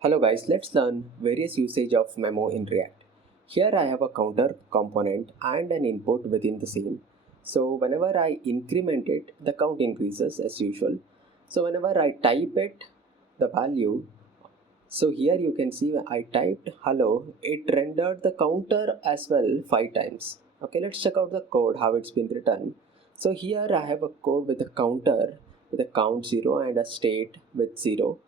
Hello guys, let's learn various usage of memo in React. Here I have a counter component and an input within the same. So whenever I increment it, the count increases as usual. So whenever I type it, the value, so here you can see I typed hello, it rendered the counter as well 5 times. Okay, let's check out the code, how it's been written. So here I have a code with a counter with a count 0 and a state with 0,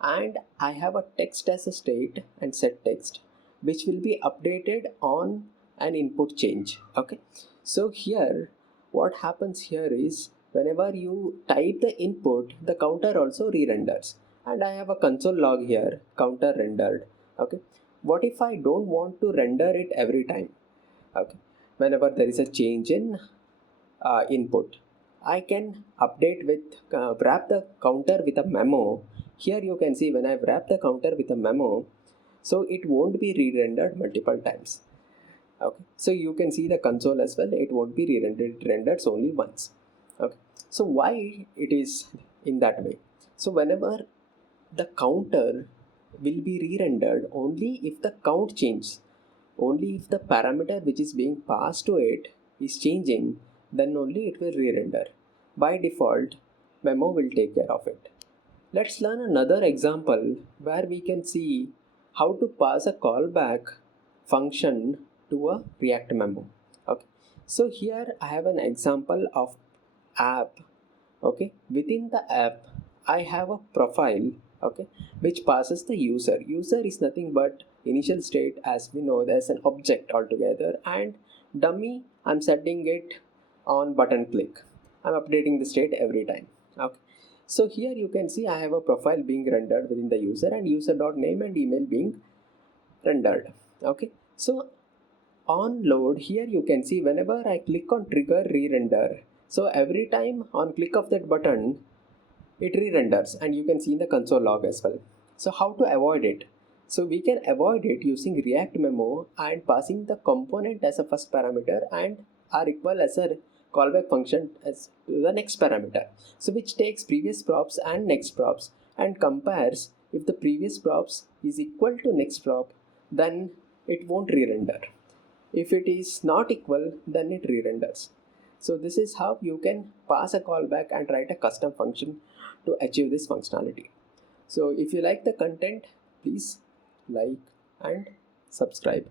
and I have a text as a state and set text which will be updated on an input change. Okay, so here what happens here is whenever you type the input, the counter also re-renders, and I have a console log here, counter rendered. Okay, what if I don't want to render it every time? Okay, whenever there is a change in input, I can update with wrap the counter with a memo. Here you can see when I wrap the counter with a memo, so it won't be re-rendered multiple times. Okay, so you can see the console as well, it won't be re-rendered, it renders only once. Okay, so why it is in that way? So whenever the counter will be re-rendered only if the count changes, only if the parameter which is being passed to it is changing, then only it will re-render. By default, memo will take care of it. Let's learn another example where we can see how to pass a callback function to a React memo. Okay, so here I have an example of app. Okay, within the app I have a profile, okay, which passes the user is nothing but initial state. As we know, there's an object altogether, and dummy I'm setting it on button click. I'm updating the state every time. Okay, so here you can see I have a profile being rendered within the user and user.name and email being rendered. Okay, so on load, here you can see whenever I click on trigger re-render, so every time on click of that button it re-renders, and you can see in the console log as well. So how to avoid it? So we can avoid it using React memo and passing the component as a first parameter and are equal as a callback function as to the next parameter, so which takes previous props and next props and compares. If the previous props is equal to next prop, then it won't re-render. If it is not equal, then it re-renders. So this is how you can pass a callback and write a custom function to achieve this functionality. So if you like the content, please like and subscribe.